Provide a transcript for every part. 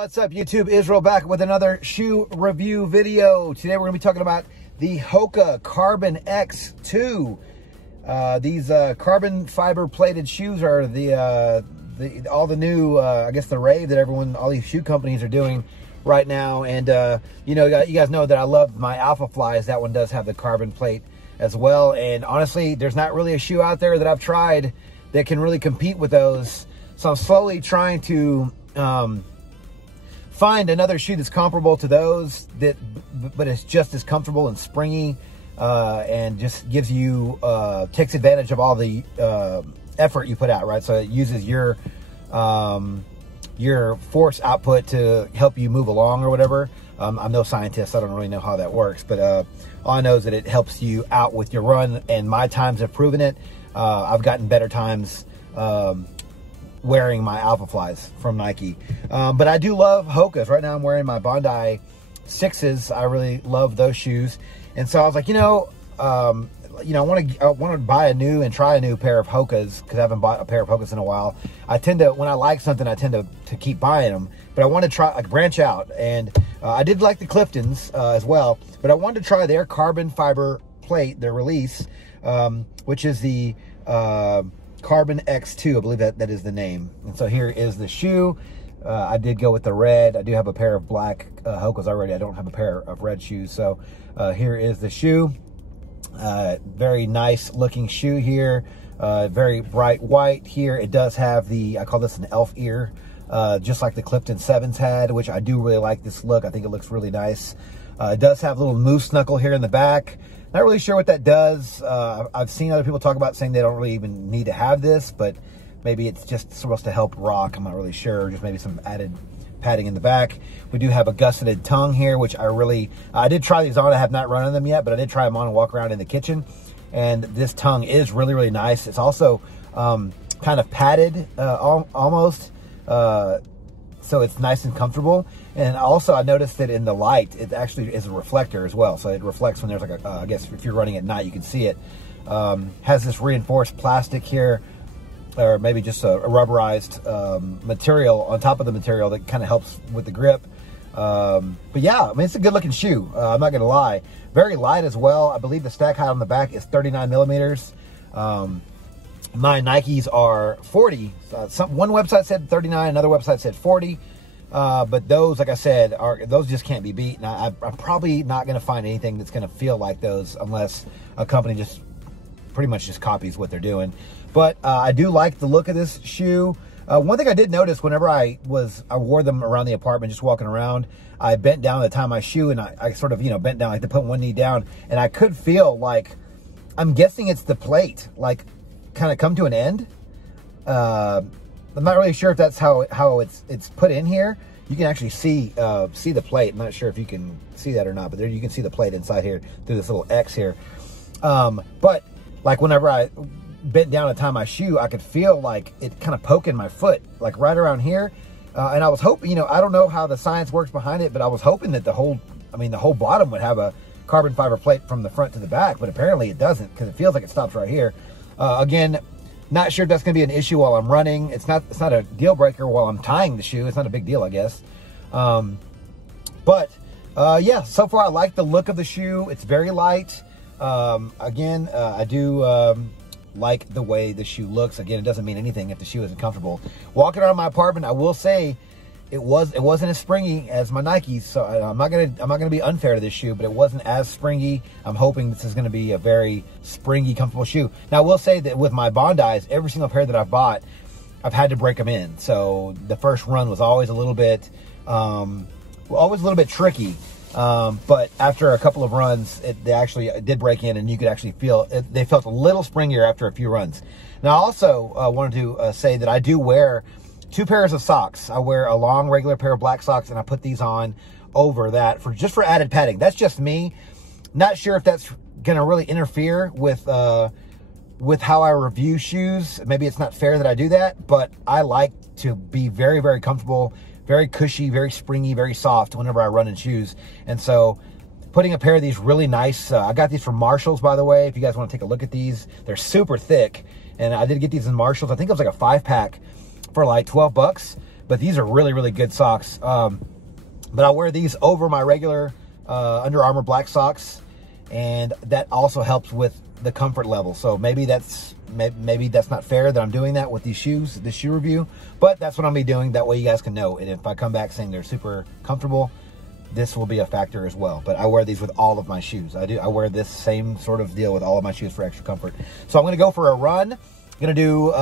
What's up, YouTube? Israel back with another shoe review video. Today we're going to be talking about the Hoka Carbon X2. These carbon fiber plated shoes are all the new, I guess the rave that all these shoe companies are doing right now. And you guys know that I love my Alpha Flies. That one does have the carbon plate as well. And honestly, there's not really a shoe out there that I've tried that can really compete with those. So I'm slowly trying to find another shoe that's comparable to those, but it's just as comfortable and springy, and just gives you, takes advantage of all the effort you put out, right? So it uses your force output to help you move along or whatever. I'm no scientist, I don't really know how that works, but all I know is that it helps you out with your run, and my times have proven it. I've gotten better times wearing my Alpha Flies from Nike. But I do love Hokas. Right now I'm wearing my Bondi 6s. I really love those shoes. And so I was like, I want to buy a new and try a new pair of Hokas, because I haven't bought a pair of Hokas in a while. I tend to, when I like something, I tend to keep buying them. But I want to try, branch out. And I did like the Cliftons as well. But I wanted to try their carbon fiber plate, their release, which is the Carbon X2, I believe that is the name. And so here is the shoe. I did go with the red. I do have a pair of black Hokas already. I don't have a pair of red shoes. So here is the shoe. Very nice looking shoe here. Very bright white here. It does have the, I call this an elf ear, just like the Clifton 7s had, which I do really like this look. I think it looks really nice. It does have a little moose knuckle here in the back. Not really sure what that does. I've seen other people talk about saying they don't really even need to have this, but maybe it's just supposed to help rock. I'm not really sure. Just maybe some added padding in the back. We do have a gusseted tongue here, which I did try these on. I have not run on them yet, but I did try them on and walk around in the kitchen. And this tongue is really, really nice. It's also kind of padded almost. So it's nice and comfortable. And also I noticed that in the light, it actually is a reflector as well. So it reflects when there's like I guess if you're running at night, you can see it. Has this reinforced plastic here, or maybe just a rubberized material on top of the material that kind of helps with the grip. But yeah, I mean, it's a good looking shoe. I'm not gonna lie. Very light as well. I believe the stack height on the back is 39 millimeters. My Nikes are 40. One website said 39, another website said 40. But those, like I said, those just can't be beat. Now, I'm probably not going to find anything that's going to feel like those unless a company just pretty much just copies what they're doing. But I do like the look of this shoe. One thing I did notice whenever I wore them around the apartment, just walking around, I bent down to tie my shoe, and I sort of, bent down, like to put one knee down, and I could feel like, I'm guessing it's the plate, like kind of come to an end. I'm not really sure if that's how it's put in here. You can actually see the plate. I'm not sure if you can see that or not, but there you can see the plate inside here through this little X here. But like whenever I bent down to tie my shoe, I could feel like it kind of poking my foot, like right around here. And I was hoping, I don't know how the science works behind it, but I was hoping that the whole bottom would have a carbon fiber plate from the front to the back, but apparently it doesn't, because it feels like it stops right here. Again, not sure if that's going to be an issue while I'm running. It's not a deal breaker while I'm tying the shoe. It's not a big deal, I guess. Yeah, so far I like the look of the shoe. It's very light. Again, I do like the way the shoe looks. Again, it doesn't mean anything if the shoe isn't comfortable. Walking around my apartment, I will say it wasn't as springy as my Nikes. So I'm not gonna be unfair to this shoe, but it wasn't as springy. I'm hoping this is gonna be a very springy, comfortable shoe. Now I will say that with my Bondis, every single pair that I've bought, I've had to break them in. So the first run was always a little bit, tricky. But after a couple of runs, they actually did break in, and you could actually feel it. They felt a little springier after a few runs. Now I also wanted to say that I do wear 2 pairs of socks. I wear a long regular pair of black socks, and I put these on over that just for added padding. That's just me. Not sure if that's gonna really interfere with how I review shoes. Maybe it's not fair that I do that, but I like to be very, very comfortable, very cushy, very springy, very soft whenever I run in shoes. And so putting a pair of these really nice, I got these from Marshall's, by the way, if you guys want to take a look at these. They're super thick, and I did get these in Marshall's. I think it was like a 5-pack for like 12 bucks. but these are really, really good socks. But I wear these over my regular Under Armour black socks, and that also helps with the comfort level. So maybe that's not fair that I'm doing that with these shoes, this shoe review, but that's what I'm gonna be doing. That way you guys can know. And if I come back saying they're super comfortable, this will be a factor as well. But I wear these with all of my shoes. I wear this same sort of deal with all of my shoes for extra comfort. So I'm gonna go for a run. I'm gonna do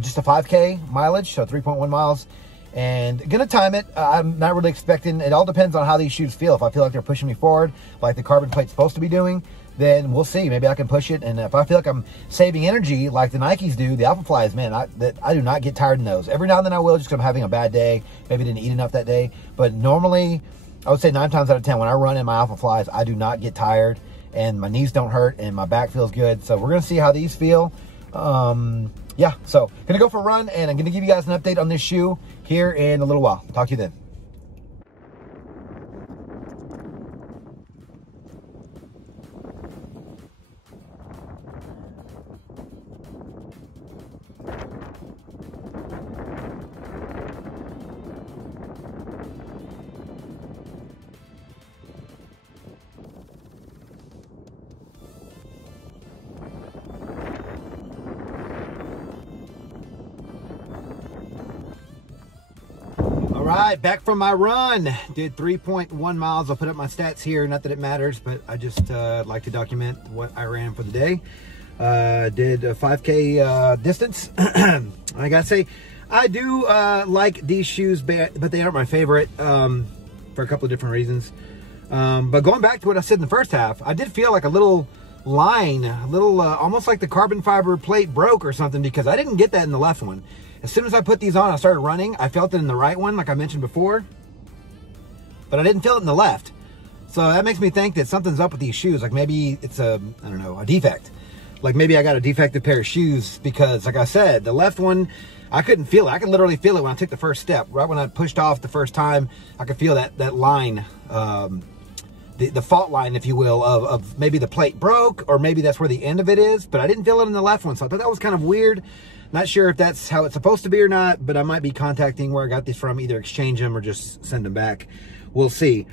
just a 5K mileage, so 3.1 miles. And gonna time it. I'm not really expecting, it all depends on how these shoes feel. If I feel like they're pushing me forward, like the carbon plate's supposed to be doing, then we'll see. Maybe I can push it. And if I feel like I'm saving energy like the Nikes do, the Alpha Flies, man, I do not get tired in those. Every now and then I will, just because I'm having a bad day. Maybe didn't eat enough that day. But normally, I would say 9 times out of 10, when I run in my Alpha Flies, I do not get tired, and my knees don't hurt, and my back feels good. So we're gonna see how these feel. Yeah, so gonna go for a run, and I'm gonna give you guys an update on this shoe here in a little while. Talk to you then. All right, back from my run. Did 3.1 miles. I'll put up my stats here. Not that it matters, but I just like to document what I ran for the day. Did a 5K distance. I gotta say, I do like these shoes, but they aren't my favorite for a couple of different reasons. But going back to what I said in the first half, I did feel like a little line, almost like the carbon fiber plate broke or something, because I didn't get that in the left one. As soon as I put these on, I started running. I felt it in the right one, like I mentioned before, but I didn't feel it in the left. So that makes me think that something's up with these shoes. Like maybe it's I don't know, a defect. Like maybe I got a defective pair of shoes, because like I said, the left one, I couldn't feel it. I could literally feel it when I took the first step. Right when I pushed off the first time, I could feel that line, the fault line, if you will, of maybe the plate broke, or maybe that's where the end of it is, but I didn't feel it in the left one. So I thought that was kind of weird. Not sure if that's how it's supposed to be or not, but I might be contacting where I got these from, either exchange them or just send them back. We'll see.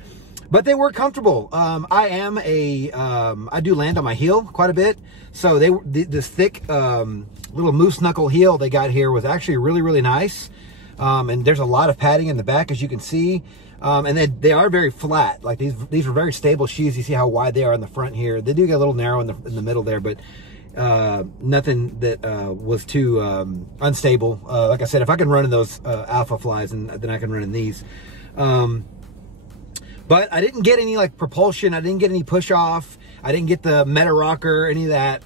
But they were comfortable. I do land on my heel quite a bit. So this thick little moose knuckle heel they got here was actually really, really nice. And there's a lot of padding in the back, as you can see. And they are very flat. Like these are very stable shoes. You see how wide they are in the front here. They do get a little narrow in the middle there, but nothing that was too unstable. Like I said, if I can run in those Alpha Flies, and then I can run in these. But I didn't get any like propulsion. I didn't get any push off. I didn't get the Meta Rocker, any of that.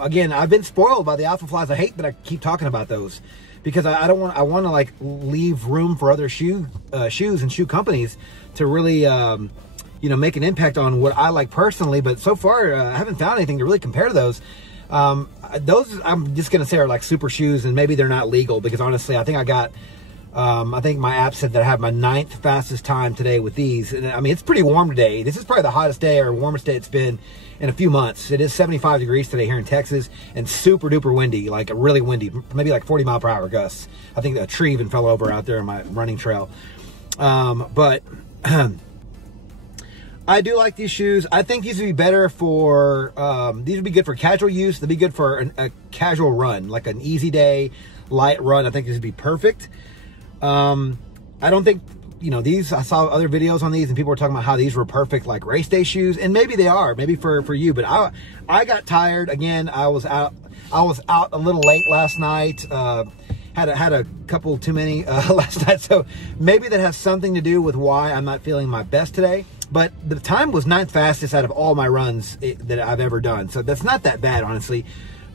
Again, I've been spoiled by the Alpha Flies. I hate that I keep talking about those, because I want to like leave room for other shoes and shoe companies to really you know, make an impact on what I like personally. But so far I haven't found anything to really compare to those. Those I'm just gonna say are like super shoes, and maybe they're not legal, because honestly I think I got I think my app said that I have my 9th fastest time today with these. And I mean, it's pretty warm today. This is probably the hottest day or warmest day it's been in a few months. It is 75 degrees today here in Texas, and super duper windy, like really windy, maybe like 40-mile-per-hour gusts. I think a tree even fell over out there on my running trail. But I do like these shoes. I think these would be better for, these would be good for casual use. They'd be good for a casual run, like an easy day, light run. I think these would be perfect. I don't think, you know, these, I saw other videos on these and people were talking about how these were perfect like race day shoes, and maybe they are, maybe for you, but I got tired. Again, I was out a little late last night. Had a couple too many last night, so maybe that has something to do with why I'm not feeling my best today. But the time was 9th fastest out of all my runs that I've ever done, so that's not that bad, honestly.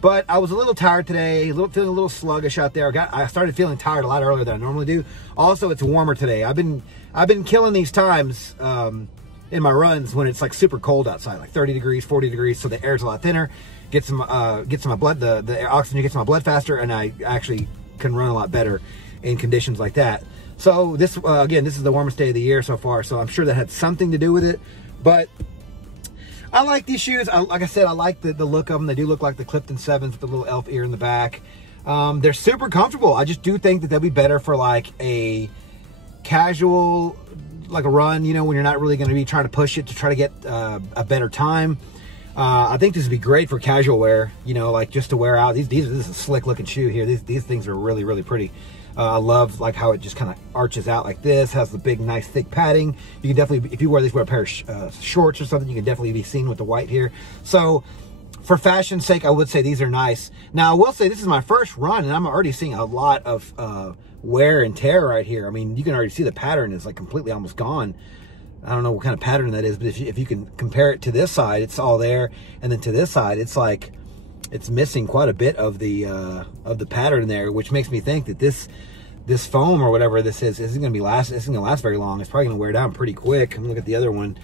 But I was a little tired today, feeling a little sluggish out there. I started feeling tired a lot earlier than I normally do. Also, it's warmer today. I've been killing these times in my runs when it's like super cold outside, like 30 degrees, 40 degrees, so the air's a lot thinner, gets my blood, the oxygen gets my blood faster, and I actually can run a lot better in conditions like that. So this, again, this is the warmest day of the year so far, so I'm sure that had something to do with it. But I like these shoes. Like I said, I like the look of them. They do look like the Clifton 7s with the little elf ear in the back. They're super comfortable. I just do think that they'll be better for like a casual, like a run, you know, when you're not really going to be trying to push it to try to get a better time. I think this would be great for casual wear, you know, like just to wear out. This is a slick looking shoe here. These things are really, really pretty. I love like how it just kind of arches out like this, has the big, nice, thick padding. You can definitely, if you wear a pair of shorts or something, you can definitely be seen with the white here. So for fashion's sake, I would say these are nice. Now, I will say this is my first run, and I'm already seeing a lot of wear and tear right here. I mean, you can already see the pattern is like completely almost gone. I don't know what kind of pattern that is, but if you can compare it to this side, it's all there, and then to this side, it's like it's missing quite a bit of the pattern there, which makes me think that this foam or whatever this is isn't going to last very long. It's probably going to wear down pretty quick. And look at the other one.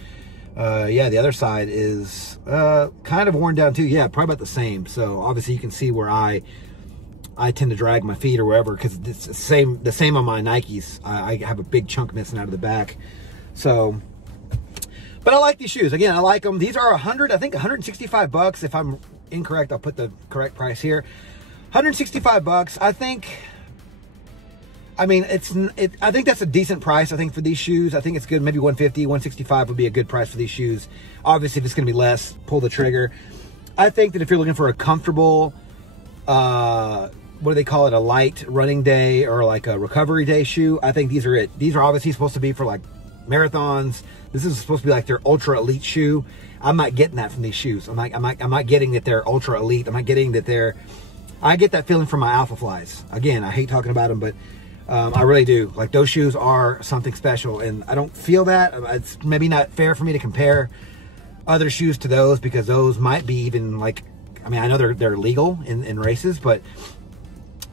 Yeah, the other side is kind of worn down too. Yeah, probably about the same. So obviously you can see where I tend to drag my feet or wherever, because it's the same on my Nikes. I have a big chunk missing out of the back. So, but I like these shoes. Again, I like them. These are I think 165 bucks. If I'm incorrect, I'll put the correct price here. 165 bucks. I think I think that's a decent price. I think for these shoes, I think it's good. Maybe 150, 165 would be a good price for these shoes. Obviously, if it's going to be less, pull the trigger. I think that if you're looking for a comfortable, what do they call it? A light running day or like a recovery day shoe. I think these are it. These are obviously supposed to be for like marathons. This is supposed to be like their ultra elite shoe. I'm not getting that from these shoes. I'm not getting that they're ultra elite. I'm not getting that I get that feeling from my Alpha Flies. Again, I hate talking about them, but I really do. Like, those shoes are something special, and I don't feel that. It's maybe not fair for me to compare other shoes to those, because those might be even like, I mean, I know they're legal in races, but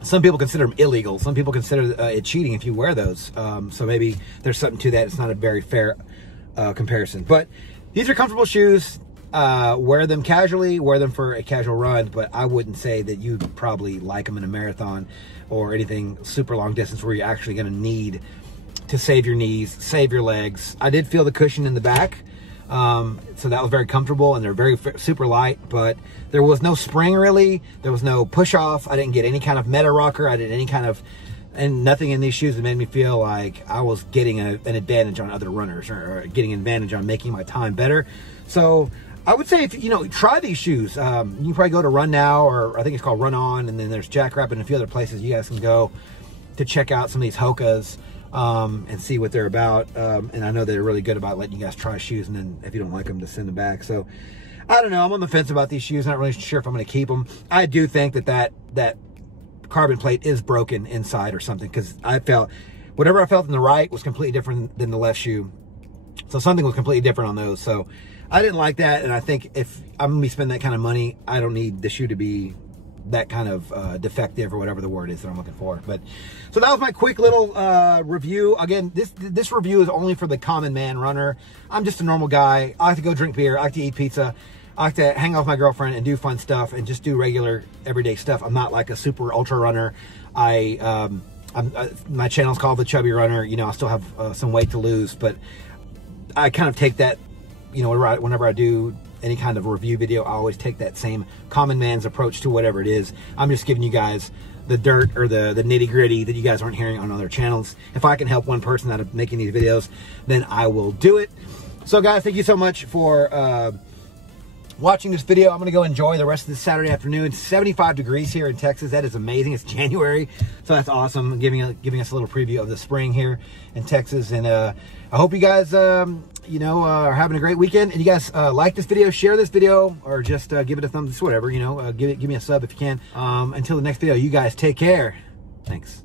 some people consider them illegal. Some people consider it cheating if you wear those. So maybe there's something to that. It's not a very fair comparison. But these are comfortable shoes. Wear them casually, wear them for a casual run, but I wouldn't say that you'd probably like them in a marathon or anything super long distance where you're actually going to need to save your knees, save your legs. I did feel the cushion in the back, so that was very comfortable, and they're super light, but there was no spring really. There was no push off. I didn't get any kind of meta rocker. I didn't any kind of, and nothing in these shoes that made me feel like I was getting an advantage on other runners, or getting an advantage on making my time better. So I would say, if you try these shoes. You can probably go to Run Now, or I think it's called Run On, and then there's Jackrabbit and a few other places you guys can go to check out some of these Hokas and see what they're about. And I know they're really good about letting you guys try shoes, and then if you don't like them, to send them back. So I don't know. I'm on the fence about these shoes. Not really sure if I'm going to keep them. I do think that carbon plate is broken inside or something, because whatever I felt in the right was completely different than the left shoe. So something was completely different on those. So I didn't like that, and I think if I'm going to be spending that kind of money, I don't need the shoe to be that kind of defective, or whatever the word is that I'm looking for. But so that was my quick little review. Again, this review is only for the common man runner. I'm just a normal guy. I like to go drink beer. I like to eat pizza. I like to hang out with my girlfriend and do fun stuff and just do regular everyday stuff. I'm not like a super ultra runner. My channel's called The Chubby Runner. I still have some weight to lose, but I kind of take that, whenever I do any kind of review video, I always take that same common man's approach to whatever it is. I'm just giving you guys the dirt, or the nitty gritty that you guys aren't hearing on other channels. If I can help one person out of making these videos, then I will do it. So guys, thank you so much for watching this video. I'm going to go enjoy the rest of this Saturday afternoon. It's 75 degrees here in Texas. That is amazing. It's January, so that's awesome. Giving us a little preview of the spring here in Texas. And I hope you guys are having a great weekend. And you guys like this video, share this video, or just give it a thumbs up, whatever. Give me a sub if you can. Until the next video, you guys take care. Thanks.